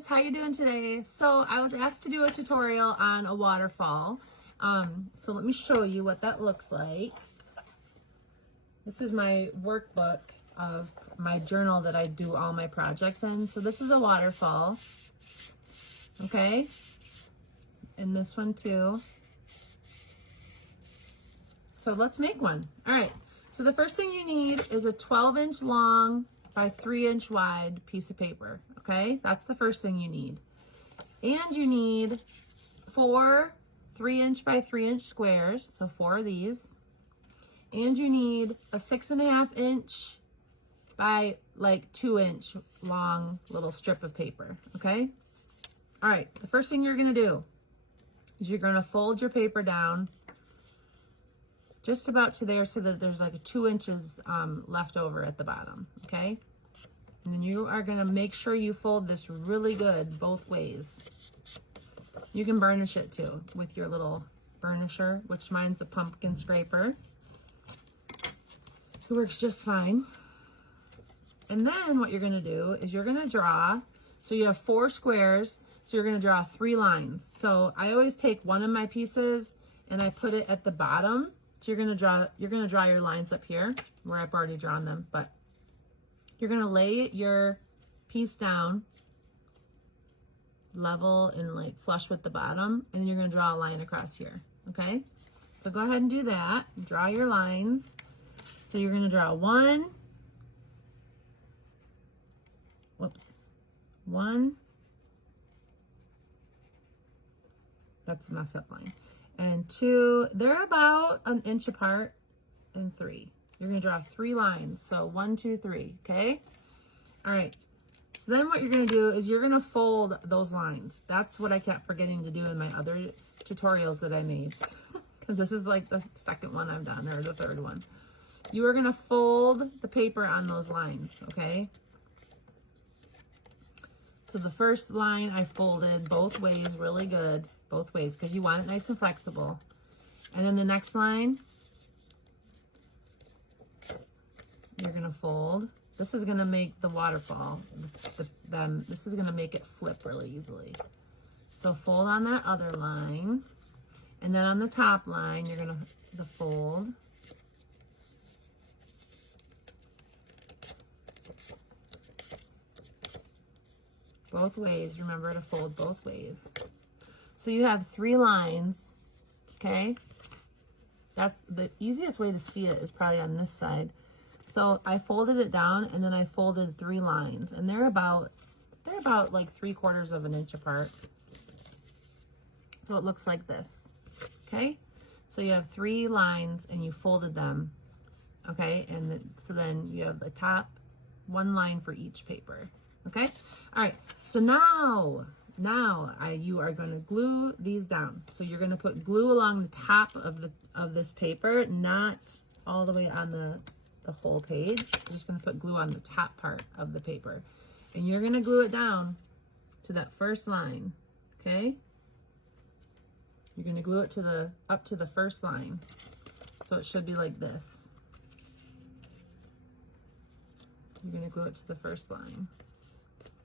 guys, how you doing today? So I was asked to do a tutorial on a waterfall. So let me show you what that looks like. This is my workbook of my journal that I do all my projects in. So this is a waterfall, okay? And this one too. So let's make one. All right, so the first thing you need is a 12-inch long by 3-inch wide piece of paper, okay? That's the first thing you need. And you need 4 3-inch by 3-inch squares, so 4 of these. And you need a 6.5-inch by like 2-inch long little strip of paper, okay? All right, the first thing you're gonna do is you're gonna fold your paper down just about to there so that there's like 2 inches left over at the bottom, okay? And then you are gonna make sure you fold this really good both ways. You can burnish it too with your little burnisher, which mine's a pumpkin scraper. It works just fine. And then what you're gonna do is you're gonna draw, so you have 4 squares, so you're gonna draw 3 lines. So I always take one of my pieces and I put it at the bottom. So you're gonna draw your lines up here where I've already drawn them, but you're gonna lay your piece down level and like flush with the bottom, and then you're gonna draw a line across here, okay? So go ahead and do that, draw your lines. So you're gonna draw one, that's a mess up line. And 2, they're about an inch apart, and 3. You're gonna draw 3 lines. So 1, 2, 3, okay? All right, so then what you're gonna do is you're gonna fold those lines. That's what I kept forgetting to do in my other tutorials that I made, because this is like the second one I've done, or the third one. You are gonna fold the paper on those lines, okay? So the first line I folded both ways really good. Both ways, because you want it nice and flexible. And then the next line, you're gonna fold. This is gonna make the waterfall, this is gonna make it flip really easily. So fold on that other line, and then on the top line, you're gonna fold. Both ways, remember to fold both ways. So you have 3 lines, okay? That's the easiest way to see it, is probably on this side. So I folded it down, and then I folded 3 lines, and they're about like 3/4 of an inch apart. So it looks like this, okay? So you have 3 lines and you folded them, okay? And so then you have the top 1 line for each paper, okay? All right, so now you are going to glue these down. So you're going to put glue along the top of this paper, not all the way on the whole page. You're just going to put glue on the top part of the paper. And you're going to glue it down to that first line, okay? You're going to glue it up to the first line. So it should be like this. You're going to glue it to the first line.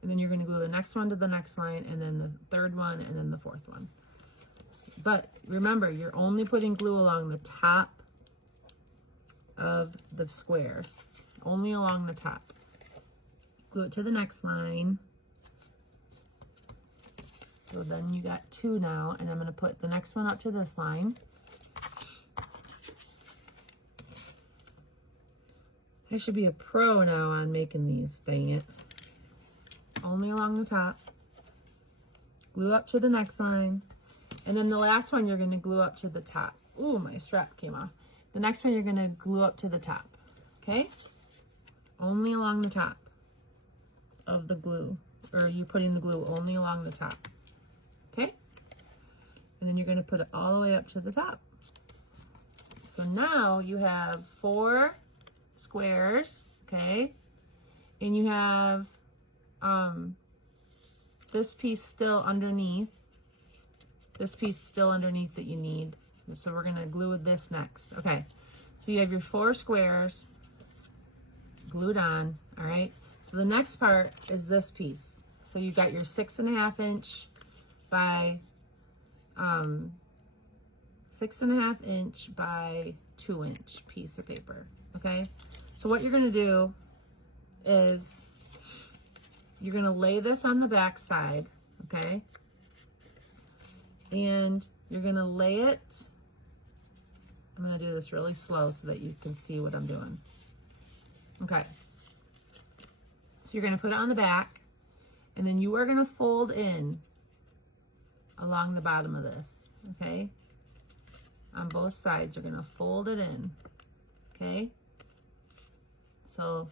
And then you're going to glue the next one to the next line, and then the 3rd one, and then the 4th one. But remember, you're only putting glue along the top of the square, only along the top. Glue it to the next line. So then you got 2 now, and I'm going to put the next one up to this line. I should be a pro now on making these, dang it. Only along the top, glue up to the next line, and then the last one you're going to glue up to the top. Ooh, my strap came off. The next one you're going to glue up to the top, okay? Only along the top of the glue, or you're putting the glue only along the top, okay? And then you're going to put it all the way up to the top. So now you have 4 squares, okay? And you have this piece still underneath, that you need. So we're gonna glue this next. Okay, so you have your 4 squares glued on, all right? So the next part is this piece. So you got your 6.5 inch by 6.5 inch by 2 inch piece of paper. Okay, so what you're going to do is you're going to lay this on the back side. Okay, and you're going to lay it. I'm going to do this really slow so that you can see what I'm doing. Okay, so you're going to put it on the back, and then you are going to fold in along the bottom of this. Okay, on both sides you're going to fold it in. Okay, so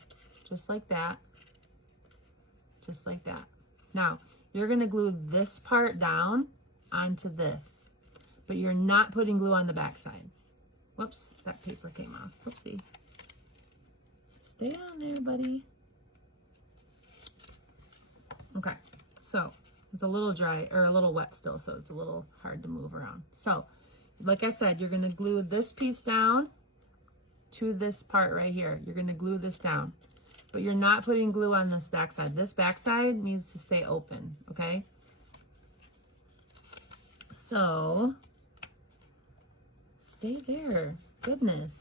just like that, just like that. Now you're going to glue this part down onto this, but you're not putting glue on the back side. Whoops, that paper came off. Whoopsie. Stay on there, buddy. Okay, so it's a little dry, or a little wet still, so it's a little hard to move around. So, like I said, you're gonna glue this piece down to this part right here. You're gonna glue this down, but you're not putting glue on this backside. This backside needs to stay open, okay? So, stay there. Goodness.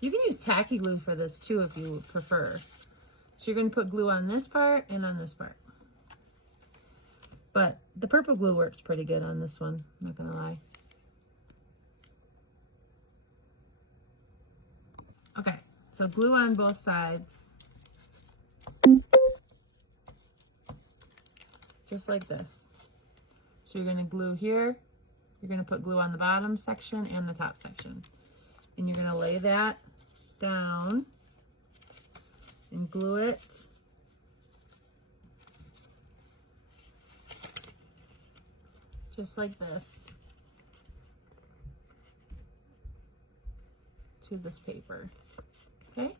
You can use tacky glue for this too if you prefer. So you're going to put glue on this part and on this part. But the purple glue works pretty good on this one, I'm not going to lie. Okay, so glue on both sides. Just like this. So you're going to glue here. You're going to put glue on the bottom section and the top section. And you're going to lay that down and glue it just like this to this paper. Okay?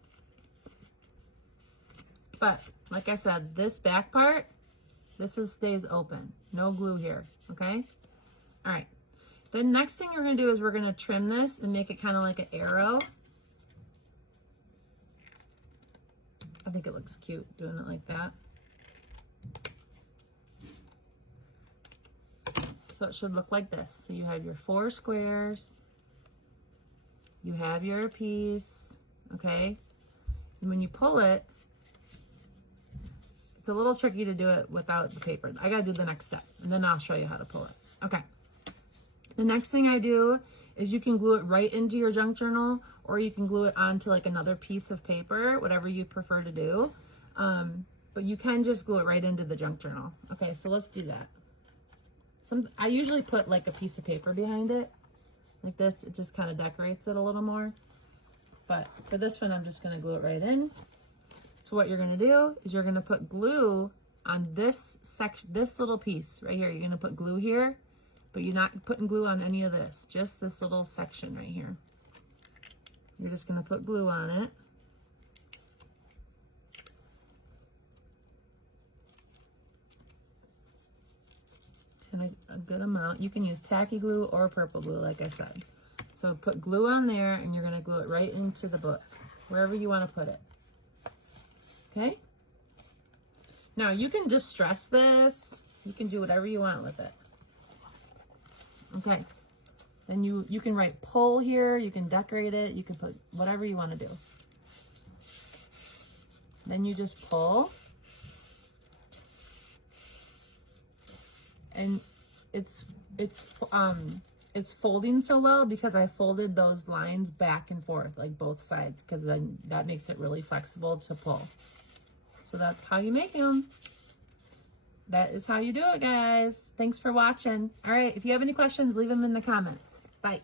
But like I said, this back part, stays open. No glue here. Okay? All right. The next thing we're going to do is we're going to trim this and make it kind of like an arrow. I think it looks cute doing it like that. So it should look like this. So you have your 4 squares. You have your piece, okay? And when you pull it, it's a little tricky to do it without the paper. I got to do the next step, and then I'll show you how to pull it. Okay. The next thing I do is you can glue it right into your junk journal, or you can glue it onto like another piece of paper, whatever you prefer to do. But you can just glue it right into the junk journal. Okay, so let's do that. I usually put like a piece of paper behind it. Like this, it just kind of decorates it a little more. But for this one, I'm just gonna glue it right in. So what you're gonna do is you're gonna put glue on this section, this little piece right here. You're gonna put glue here, but you're not putting glue on any of this, just this little section right here. You're just gonna put glue on it. And a good amount. You can use tacky glue or purple glue, like I said. So put glue on there, and you're gonna glue it right into the book, wherever you wanna put it. Okay? Now you can distress this. You can do whatever you want with it. Okay, then you can write pull here, you can decorate it, you can put whatever you want to do. Then you just pull, and it's folding so well because I folded those lines back and forth, like both sides, because then that makes it really flexible to pull. So that's how you make them. That is how you do it, guys. Thanks for watching. All right, if you have any questions, leave them in the comments. Bye.